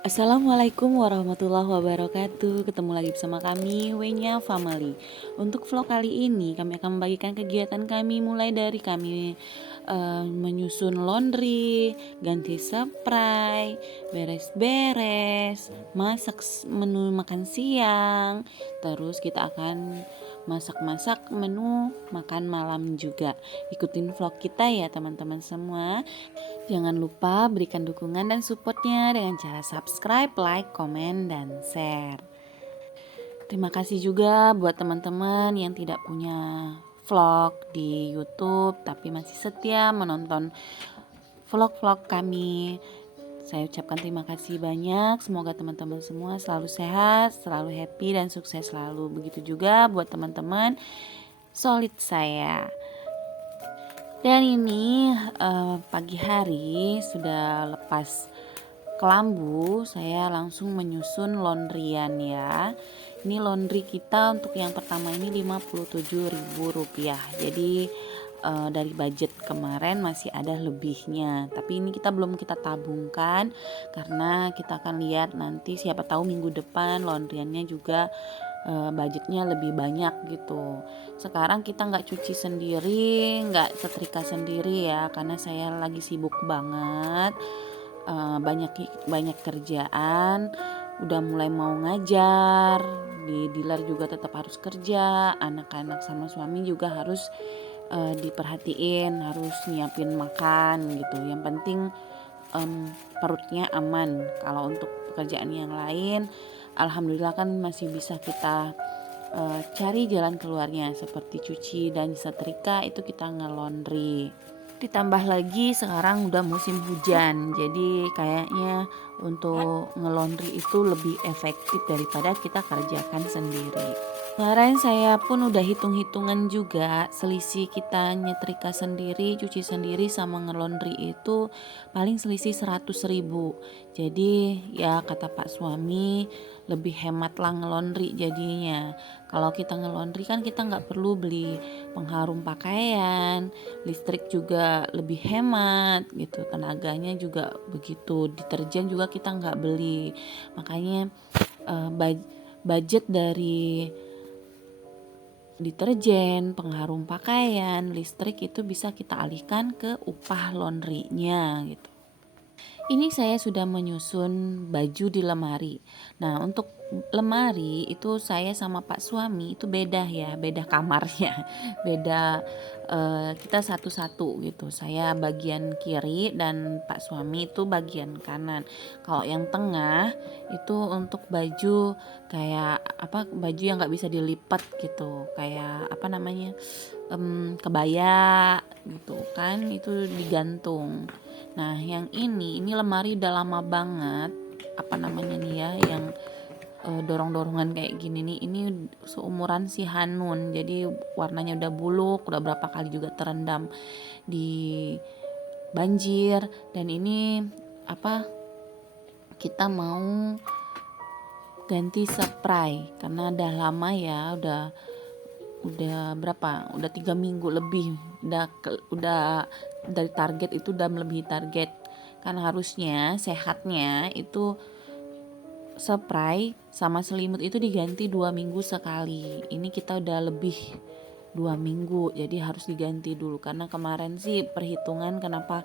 Assalamualaikum warahmatullahi wabarakatuh. Ketemu lagi bersama kami, Wenya Family. Untuk vlog kali ini, kami akan membagikan kegiatan kami mulai dari kami menyusun laundry, ganti spray, beres-beres, masak menu makan siang. Terus kita akan masak-masak menu makan malam juga. Ikutin vlog kita ya teman-teman semua. Jangan lupa berikan dukungan dan supportnya dengan cara subscribe, like, komen, dan share. Terima kasih juga buat teman-teman yang tidak punya vlog di YouTube tapi masih setia menonton vlog-vlog kami. Saya ucapkan terima kasih banyak. Semoga teman-teman semua selalu sehat, selalu happy, dan sukses selalu. Begitu juga buat teman-teman solid saya. Dan ini pagi hari sudah lepas kelambu, saya langsung menyusun laundryan ya. Ini laundry kita untuk yang pertama ini Rp57.000. Jadi dari budget kemarin masih ada lebihnya. Tapi ini kita belum kita tabungkan karena kita akan lihat nanti, siapa tahu minggu depan laundryannya juga budgetnya lebih banyak gitu. Sekarang kita nggak cuci sendiri, nggak setrika sendiri ya, karena saya lagi sibuk banget, banyak banyak kerjaan, udah mulai mau ngajar di dealer juga tetap harus kerja, anak-anak sama suami juga harus diperhatiin, harus nyiapin makan gitu. Yang penting perutnya aman. Kalau untuk pekerjaan yang lain, alhamdulillah kan masih bisa kita cari jalan keluarnya, seperti cuci dan setrika itu kita nge-laundry. Ditambah lagi sekarang udah musim hujan, jadi kayaknya untuk nge-laundry itu lebih efektif daripada kita kerjakan sendiri. Kemarin saya pun udah hitung-hitungan juga, selisih kita nyetrika sendiri, cuci sendiri sama nge-laundry itu paling selisih 100.000. Jadi ya kata Pak suami, lebih hemat lah nge-laundry jadinya. Kalau kita nge-laundry kan kita nggak perlu beli pengharum pakaian, listrik juga lebih hemat gitu, tenaganya juga begitu, deterjen juga kita nggak beli. Makanya budget dari deterjen, pengharum pakaian, listrik itu bisa kita alihkan ke upah laundrynya gitu. Ini saya sudah menyusun baju di lemari. Nah, untuk lemari itu saya sama Pak suami itu beda ya, beda kamarnya, beda kita satu-satu gitu. Saya bagian kiri dan Pak suami itu bagian kanan. Kalau yang tengah itu untuk baju kayak apa, baju yang nggak bisa dilipat gitu, kayak apa namanya, kebaya gitu kan, itu digantung. Nah, yang ini lemari udah lama banget. Apa namanya nih ya, yang dorong-dorongan kayak gini nih. Ini seumuran si Hanun. Jadi warnanya udah buluk, udah berapa kali juga terendam di banjir. Dan ini apa? Kita mau ganti spray karena udah lama ya, udah berapa, udah 3 minggu lebih, udah dari target itu udah melebihi target. Kan harusnya sehatnya itu spray sama selimut itu diganti 2 minggu sekali. Ini kita udah lebih 2 minggu, jadi harus diganti dulu. Karena kemarin sih perhitungan kenapa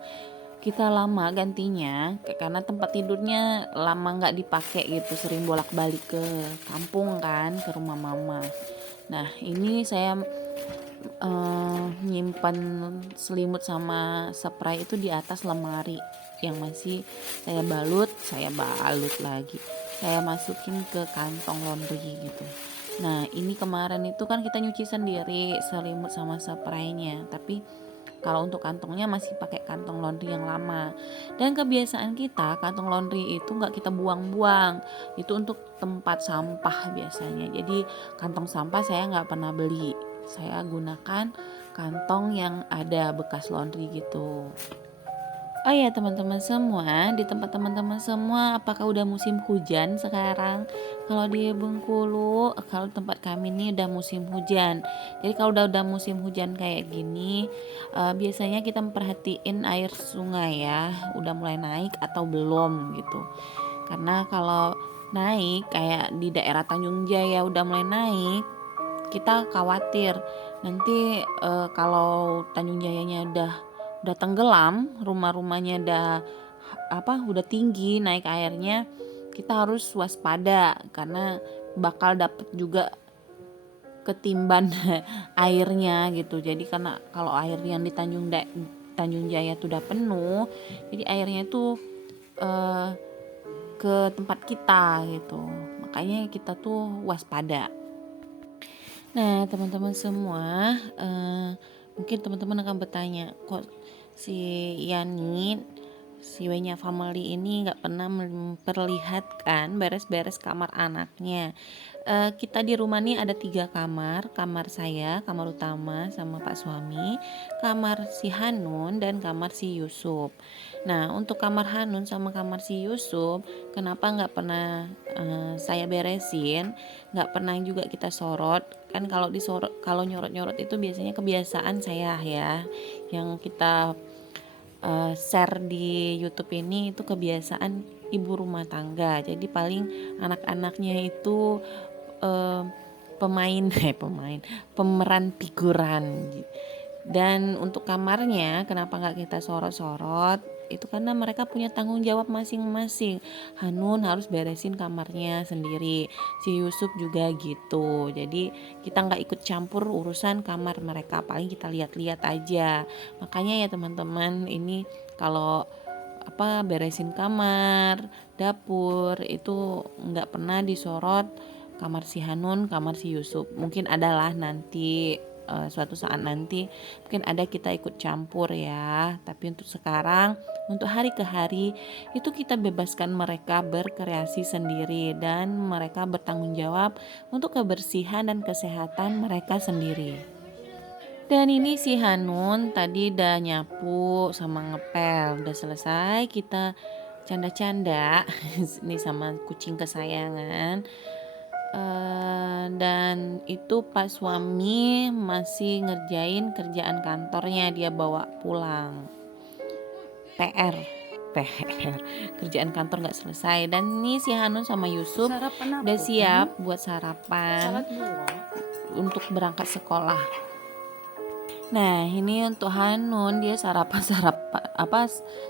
kita lama gantinya, karena tempat tidurnya lama nggak dipakai gitu, sering bolak-balik ke kampung kan, ke rumah mama. Nah, ini saya nyimpan selimut sama spray itu di atas lemari yang masih saya balut lagi. Saya masukin ke kantong laundry gitu. Nah, ini kemarin itu kan kita nyuci sendiri selimut sama spraynya, tapi kalau untuk kantongnya masih pakai kantong laundry yang lama. Dan kebiasaan kita, kantong laundry itu nggak kita buang-buang. Itu untuk tempat sampah biasanya. Jadi kantong sampah saya nggak pernah beli. Saya gunakan kantong yang ada bekas laundry gitu. Oh ya teman-teman semua, di tempat teman-teman semua apakah udah musim hujan sekarang? Kalau di Bengkulu, kalau tempat kami ini udah musim hujan. Jadi kalau udah musim hujan kayak gini, biasanya kita memperhatiin air sungai ya, udah mulai naik atau belum gitu. Karena kalau naik kayak di daerah Tanjung Jaya udah mulai naik, kita khawatir nanti kalau Tanjung Jayanya udah tenggelam, rumah-rumahnya udah tinggi naik airnya, kita harus waspada karena bakal dapet juga ketimban airnya gitu. Jadi karena kalau air yang di Tanjung Jaya tuh udah penuh, jadi airnya tuh eh, ke tempat kita gitu. Makanya kita tuh waspada. Nah, teman-teman semua, mungkin teman-teman akan bertanya, kok si Yani, si Wenya Family ini nggak pernah memperlihatkan beres-beres kamar anaknya. Kita di rumah nih ada 3 kamar saya, kamar utama sama Pak suami, kamar si Hanun dan kamar si Yusuf. Nah, untuk kamar Hanun sama kamar si Yusuf, kenapa nggak pernah saya beresin, nggak pernah juga kita sorot. Kan kalau nyorot-nyorot itu biasanya kebiasaan saya ya, yang kita share di YouTube ini itu kebiasaan ibu rumah tangga. Jadi paling anak-anaknya itu eh, pemain pemeran figuran. Dan untuk kamarnya kenapa nggak kita sorot-sorot, itu karena mereka punya tanggung jawab masing-masing. Hanun harus beresin kamarnya sendiri, si Yusuf juga gitu. Jadi kita nggak ikut campur urusan kamar mereka, paling kita lihat-lihat aja. Makanya ya teman-teman, ini kalau beresin kamar, dapur itu nggak pernah disorot kamar si Hanun, kamar si Yusuf. Mungkin adalah nanti suatu saat nanti mungkin ada kita ikut campur ya. Tapi untuk sekarang, untuk hari ke hari itu kita bebaskan mereka berkreasi sendiri dan mereka bertanggung jawab untuk kebersihan dan kesehatan mereka sendiri. Dan ini si Hanun tadi udah nyapu sama ngepel, udah selesai kita canda-canda ini sama kucing kesayangan. Dan itu Pak suami masih ngerjain kerjaan kantornya, dia bawa pulang. PR PR kerjaan kantor nggak selesai. Dan ini si Hanun sama Yusuf udah siap buat sarapan untuk berangkat sekolah. Nah, ini untuk Hanun, dia sarapan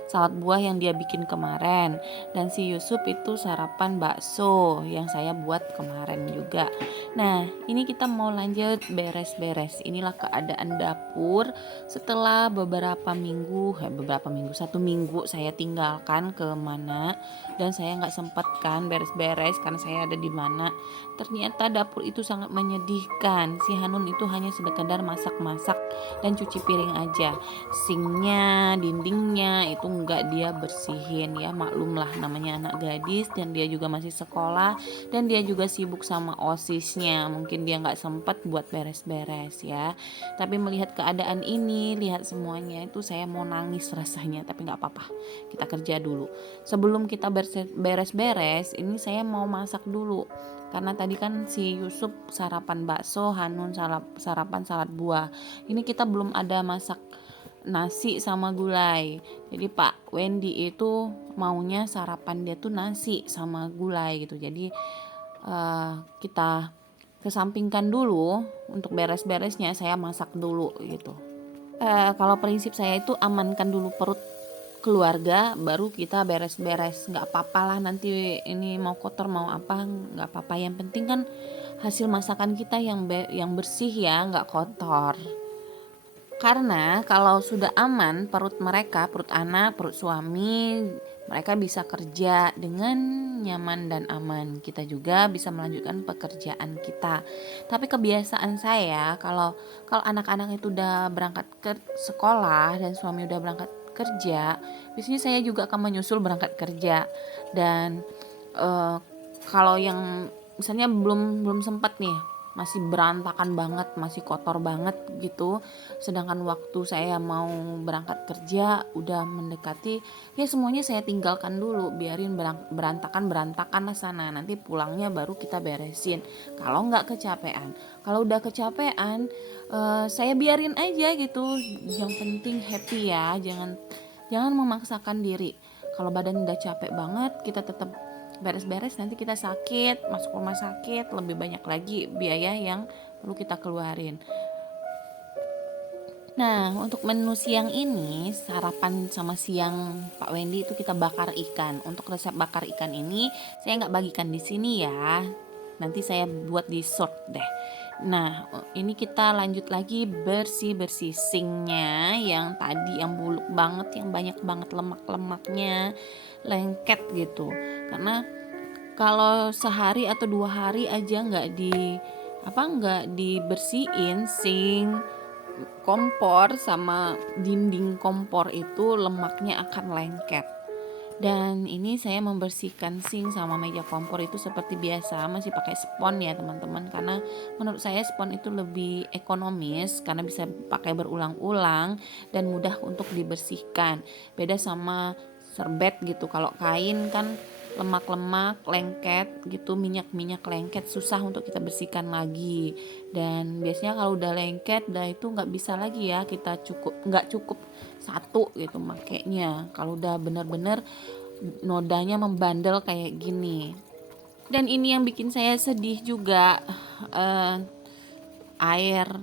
salad buah yang dia bikin kemarin, dan si Yusuf itu sarapan bakso yang saya buat kemarin juga. Nah, ini kita mau lanjut beres-beres. Inilah keadaan dapur setelah beberapa minggu, 1 minggu saya tinggalkan ke mana, dan saya nggak sempat kan beres-beres karena saya ada di mana. Ternyata dapur itu sangat menyedihkan. Si Hanun itu hanya sekedar masak-masak dan cuci piring aja. Sinknya, dindingnya itu enggak dia bersihin ya. Maklumlah namanya anak gadis dan dia juga masih sekolah dan dia juga sibuk sama OSISnya. Mungkin dia nggak sempat buat beres-beres ya. Tapi melihat keadaan ini, lihat semuanya itu saya mau nangis rasanya. Tapi nggak apa-apa, kita kerja dulu. Sebelum kita beres-beres, ini saya mau masak dulu. Karena tadi kan si Yusuf sarapan bakso, Hanun sarapan salad buah. Ini kita belum ada masak nasi sama gulai. Jadi Pak Wendy itu maunya sarapan dia tuh nasi sama gulai gitu. Jadi kita kesampingkan dulu, untuk beres-beresnya saya masak dulu gitu. Kalau prinsip saya itu amankan dulu perut keluarga, baru kita beres-beres. Nggak apa-apa lah nanti ini mau kotor mau apa, nggak apa-apa, yang penting kan hasil masakan kita yang bersih ya, nggak kotor. Karena kalau sudah aman perut mereka, perut anak, perut suami, mereka bisa kerja dengan nyaman dan aman. Kita juga bisa melanjutkan pekerjaan kita. Tapi kebiasaan saya, kalau anak-anak itu udah berangkat ke sekolah dan suami udah berangkat kerja, biasanya saya juga akan menyusul berangkat kerja. Dan kalau yang misalnya belum sempat nih, masih berantakan banget, masih kotor banget gitu, sedangkan waktu saya mau berangkat kerja udah mendekati, ya semuanya saya tinggalkan dulu, biarin berantakan lah sana, nanti pulangnya baru kita beresin. Kalau nggak kecapean, kalau udah kecapean saya biarin aja gitu. Yang penting happy ya, jangan memaksakan diri. Kalau badan udah capek banget, kita tetap beres-beres nanti kita sakit, masuk rumah sakit, lebih banyak lagi biaya yang perlu kita keluarin. Nah, untuk menu siang ini, sarapan sama siang Pak Wendy itu kita bakar ikan. Untuk resep bakar ikan ini, saya nggak bagikan di sini ya. Nanti saya buat di short deh. Nah, ini kita lanjut lagi bersih-bersih sinknya yang tadi yang buluk banget, yang banyak banget lemak-lemaknya, lengket gitu. Karena kalau sehari atau 2 hari aja nggak dibersihin sink kompor sama dinding kompor itu, lemaknya akan lengket. Dan ini saya membersihkan sink sama meja kompor itu seperti biasa, masih pakai spons ya teman-teman, karena menurut saya spons itu lebih ekonomis karena bisa pakai berulang-ulang dan mudah untuk dibersihkan. Beda sama serbet gitu, kalau kain kan lemak-lemak lengket gitu, minyak-minyak lengket, susah untuk kita bersihkan lagi. Dan biasanya kalau udah lengket udah itu nggak bisa lagi ya, kita nggak cukup satu gitu makainya kalau udah bener-bener nodanya membandel kayak gini. Dan ini yang bikin saya sedih juga, eh, air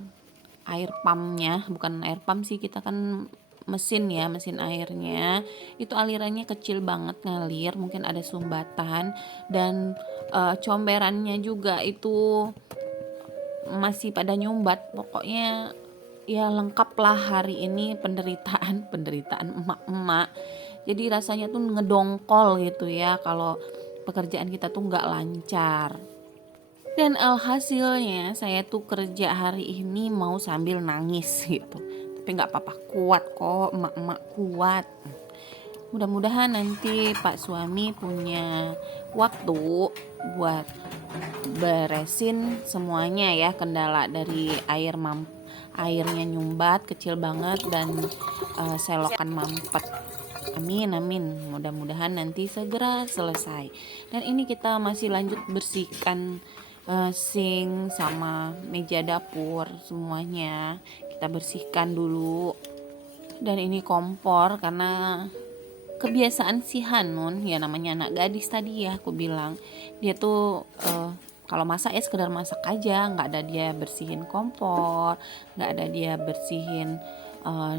air pumpnya, bukan air pump sih, kita kan mesin airnya itu alirannya kecil banget ngalir, mungkin ada sumbatan. Dan comberannya juga itu masih pada nyumbat. Pokoknya ya lengkap lah hari ini penderitaan emak-emak. Jadi rasanya tuh ngedongkol gitu ya kalau pekerjaan kita tuh nggak lancar. Dan alhasilnya saya tuh kerja hari ini mau sambil nangis gitu. Tapi nggak apa-apa, kuat kok, emak-emak kuat. Mudah-mudahan nanti Pak suami punya waktu buat beresin semuanya ya, kendala dari airnya nyumbat kecil banget dan selokan mampet. Amin amin, mudah-mudahan nanti segera selesai. Dan ini kita masih lanjut bersihkan sink sama meja dapur, semuanya kita bersihkan dulu. Dan ini kompor karena kebiasaan si Hanun, ya namanya anak gadis tadi ya aku bilang, dia tuh kalau masak ya sekedar masak aja, nggak ada dia bersihin kompor, nggak ada dia bersihin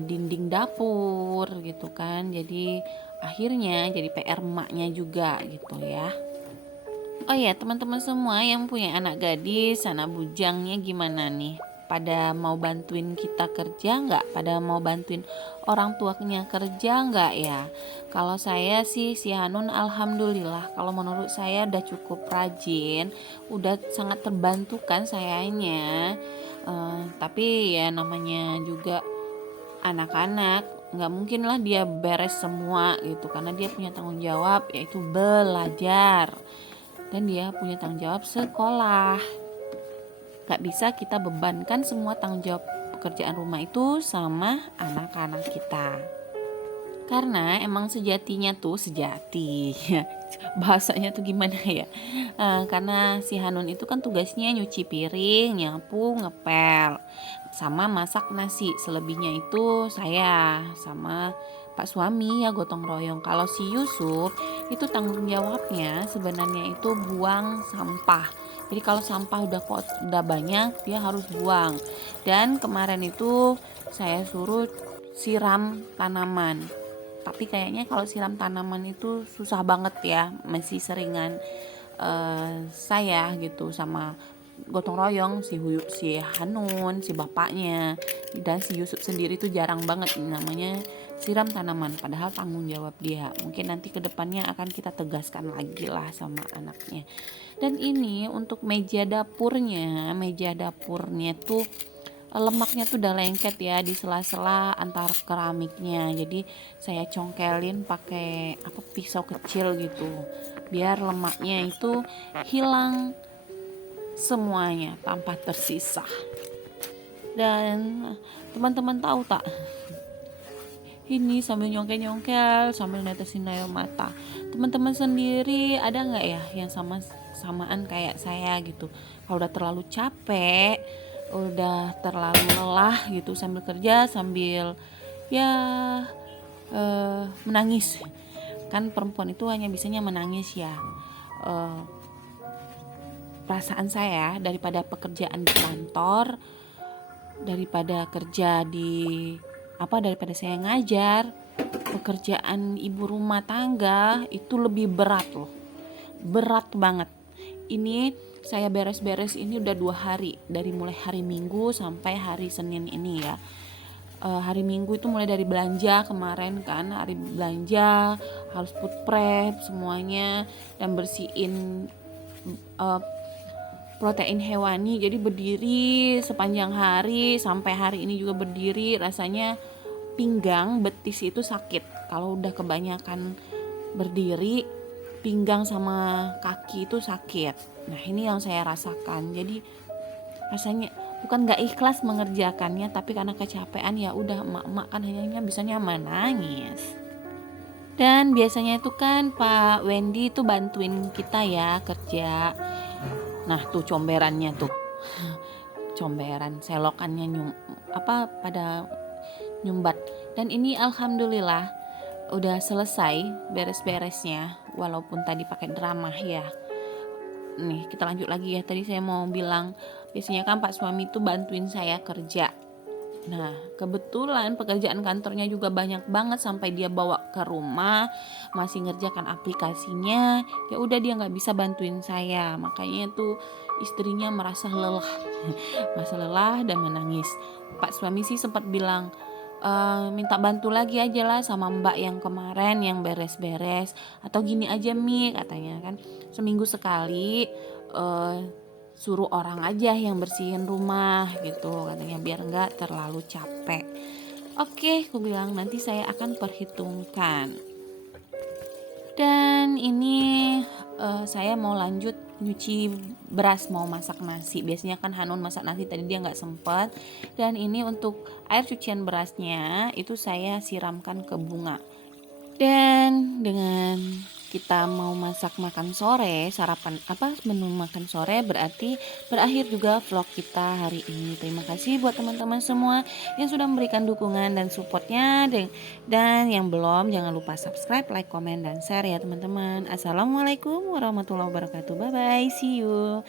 dinding dapur gitu kan. Jadi akhirnya jadi PR emaknya juga gitu ya. Oh ya teman-teman semua yang punya anak gadis, anak bujangnya gimana nih? Pada mau bantuin kita kerja nggak? Pada mau bantuin orang tuanya kerja nggak ya? Kalau saya sih si Hanun alhamdulillah, kalau menurut saya udah cukup rajin, udah sangat terbantukan sayanya. Tapi ya namanya juga anak-anak, nggak mungkin lah dia beres semua gitu, karena dia punya tanggung jawab yaitu belajar. Dan dia punya tanggung jawab sekolah. Gak bisa kita bebankan semua tanggung jawab pekerjaan rumah itu sama anak-anak kita. Karena emang sejatinya tuh bahasanya tuh gimana ya, karena si Hanun itu kan tugasnya nyuci piring, nyapu, ngepel, sama masak nasi. Selebihnya itu saya sama Pak suami ya gotong royong. Kalau si Yusuf itu tanggung jawabnya sebenarnya itu buang sampah. Jadi kalau sampah udah banyak dia harus buang. Dan kemarin itu saya suruh siram tanaman. Tapi kayaknya kalau siram tanaman itu susah banget ya, masih seringan saya gitu sama gotong royong, si Hanun, si bapaknya, dan si Yusuf sendiri tuh jarang banget namanya siram tanaman, padahal tanggung jawab dia. Mungkin nanti kedepannya akan kita tegaskan lagi lah sama anaknya. Dan ini untuk meja dapurnya tuh lemaknya tuh udah lengket ya di sela-sela antar keramiknya. Jadi saya congkelin pakai pisau kecil gitu, biar lemaknya itu hilang semuanya tanpa tersisa. Dan teman-teman tahu tak, ini sambil nyongkel-nyongkel sambil netesin air mata, teman-teman sendiri ada nggak ya yang samaan kayak saya gitu? Kalau udah terlalu capek, udah terlalu lelah gitu, sambil kerja sambil ya menangis. Kan perempuan itu hanya bisanya menangis ya. eh, perasaan saya daripada pekerjaan di kantor, daripada kerja di daripada saya ngajar. Pekerjaan ibu rumah tangga itu lebih berat loh, berat banget. Ini saya beres-beres ini udah 2 hari, dari mulai hari Minggu sampai hari Senin ini ya. Hari Minggu itu mulai dari belanja kemarin kan, hari belanja harus food prep semuanya dan bersihin protein hewani, jadi berdiri sepanjang hari sampai hari ini juga berdiri. Rasanya pinggang betis itu sakit kalau udah kebanyakan berdiri, pinggang sama kaki itu sakit. Nah ini yang saya rasakan, jadi rasanya bukan gak ikhlas mengerjakannya, tapi karena kecapean ya udah, emak-emak kan hanya bisanya menangis. Dan biasanya itu kan Pak Wendy itu bantuin kita ya kerja. Nah tuh comberannya tuh, comberan selokannya pada nyumbat. Dan ini alhamdulillah udah selesai beres-beresnya, walaupun tadi pakai drama ya. Nih kita lanjut lagi ya. Tadi saya mau bilang biasanya kan Pak suami tuh bantuin saya kerja. Nah kebetulan pekerjaan kantornya juga banyak banget sampai dia bawa ke rumah masih ngerjakan aplikasinya. Ya udah dia nggak bisa bantuin saya, makanya tuh istrinya merasa lelah merasa lelah dan menangis. Pak suami sih sempat bilang, minta bantu lagi aja lah sama mbak yang kemarin yang beres-beres, atau gini aja Mi katanya kan, seminggu sekali suruh orang aja yang bersihin rumah gitu katanya, biar nggak terlalu capek. Oke, aku bilang nanti saya akan perhitungkan. Dan ini saya mau lanjut nyuci beras, mau masak nasi. Biasanya kan Hanun masak nasi, tadi dia nggak sempet. Dan ini untuk air cucian berasnya itu saya siramkan ke bunga. Dan dengan kita mau masak makan sore, sarapan menu makan sore, berarti berakhir juga vlog kita hari ini. Terima kasih buat teman-teman semua yang sudah memberikan dukungan dan supportnya, dan yang belum jangan lupa subscribe, like, komen, dan share ya teman-teman. Assalamualaikum warahmatullahi wabarakatuh. Bye bye, see you.